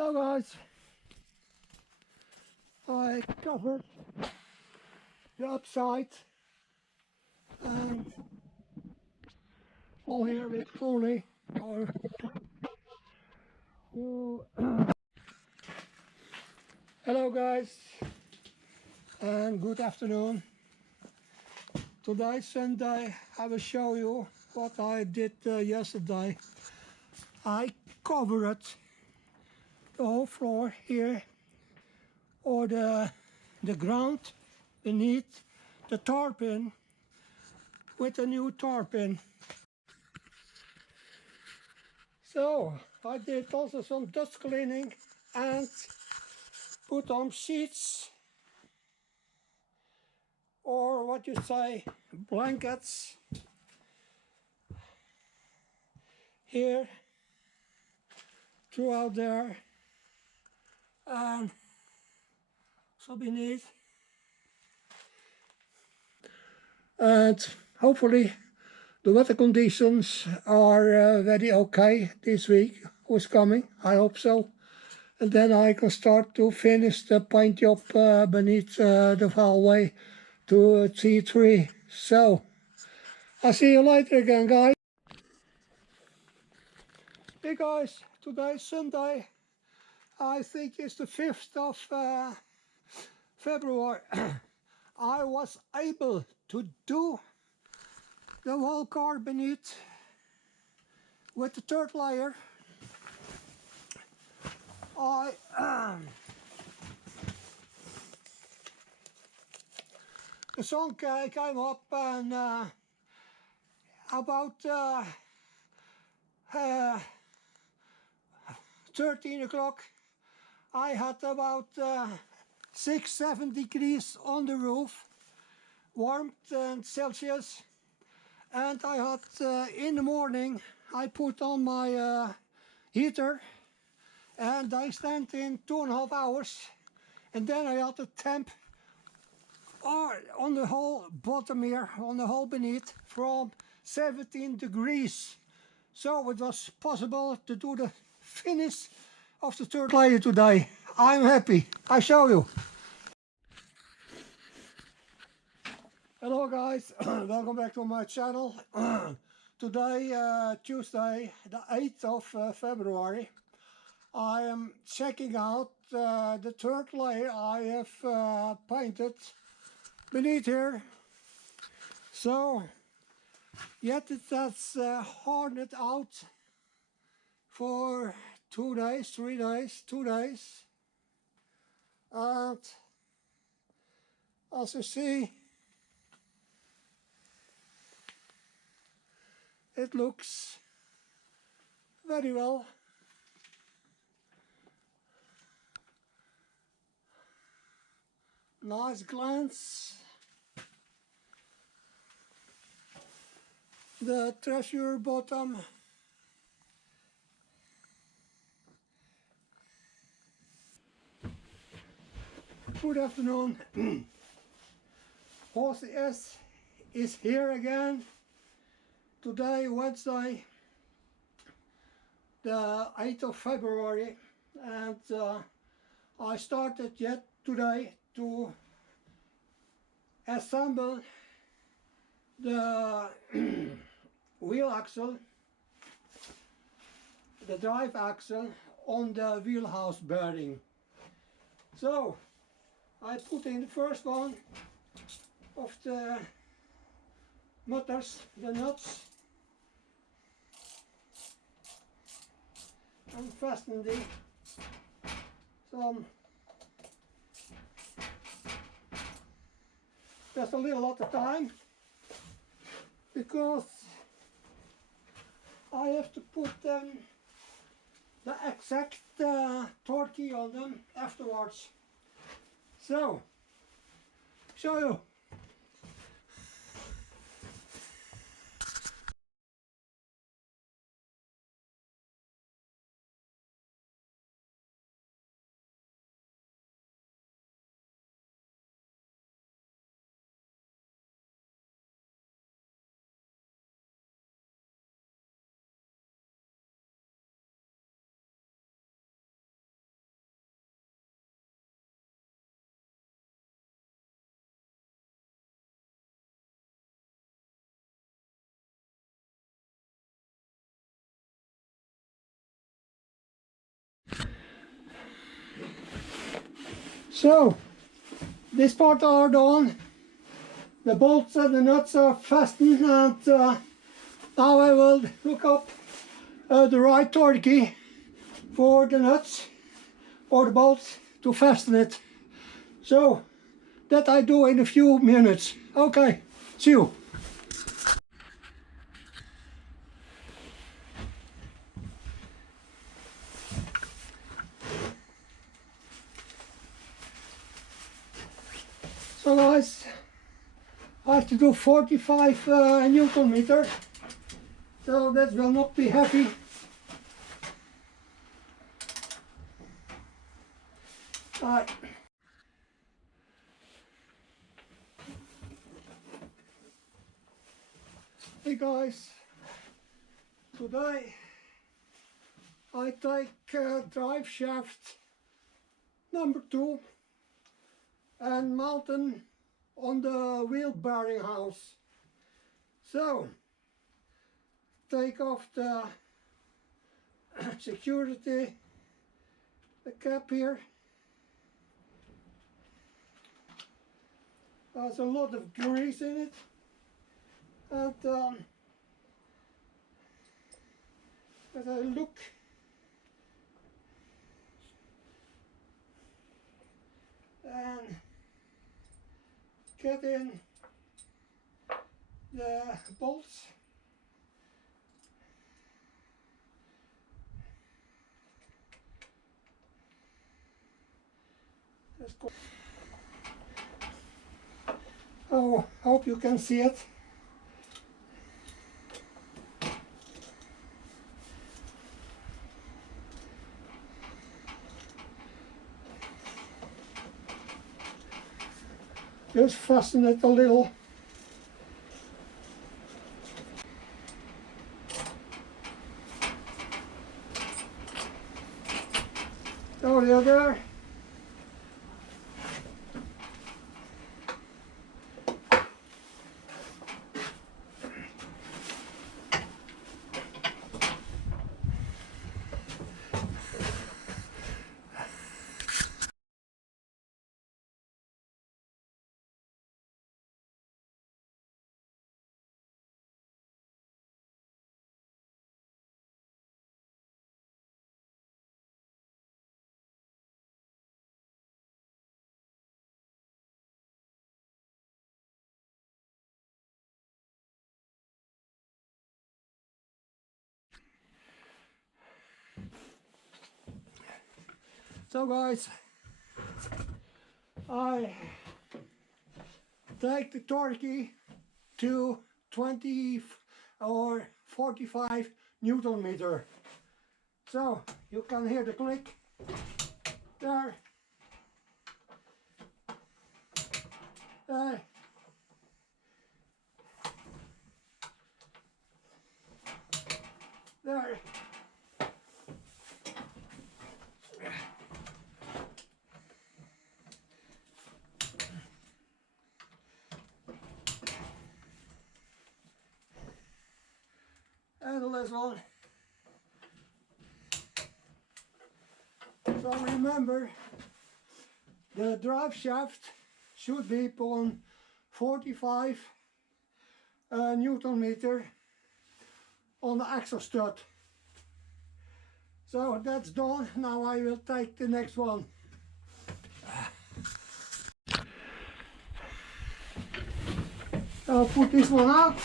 So guys, I covered the upside and all here with fully or hello guys and good afternoon. Today Sunday I will show you what I did yesterday. I covered the whole floor here, or the ground beneath the tarpaulin with a new tarpaulin. So I did also some dust cleaning and put on sheets, or what you say, blankets here throughout there and so beneath, and hopefully the weather conditions are very okay this week who's coming. I hope so, and then I can start to finish the paint job beneath the hallway to T3. So I'll see you later again, guys. Hey guys, today's Sunday. I think it's the 5th of February. I was able to do the whole car beneath with the third layer. The sun came up and about 13 o'clock I had about 6-7 degrees on the roof, warmth and Celsius, and I had in the morning I put on my heater and I stand in 2.5 hours, and then I had a temp on the whole bottom here, on the whole beneath, from 17 degrees. So it was possible to do the finish of the third layer today. I'm happy. I show you. Hello guys, welcome back to my channel. Today, Tuesday, the 8th of February, I am checking out the third layer I have painted beneath here. So, yet it has hardened out for 2 days, 3 days, 2 days. And as you see, it looks very well. Nice glance. The treasure bottom. Good afternoon. HCS is here again. Today, Wednesday, the 8th of February, and I started yet today to assemble the wheel axle, the drive axle on the wheelhouse bearing. So I put in the first one of the mutters, the nuts, and fasten some, just a little lot of time, because I have to put the exact torque key on them afterwards. So, show you. So this part are done. The bolts and the nuts are fastened, and now I will hook up the right torque key for the nuts or the bolts to fasten it. So that I do in a few minutes. Okay, see you. So guys, I have to do 45 Newton meter, so that will not be heavy. Hey guys, today I take drive shaft number 2 and mountain on the wheel bearing house. So take off the security, the cap here. There's a lot of grease in it, and as I look, and get in the bolts. Let's go. Oh, hope you can see it. Just fasten it a little. Oh, they're there. So guys, I take the torque to 20 or 45 Newton meter. So you can hear the click there, there, there. And the last one. So remember, the drive shaft should be on 45 Newton meter on the axle stud. So that's done. Now I will take the next one. I'll put this one out.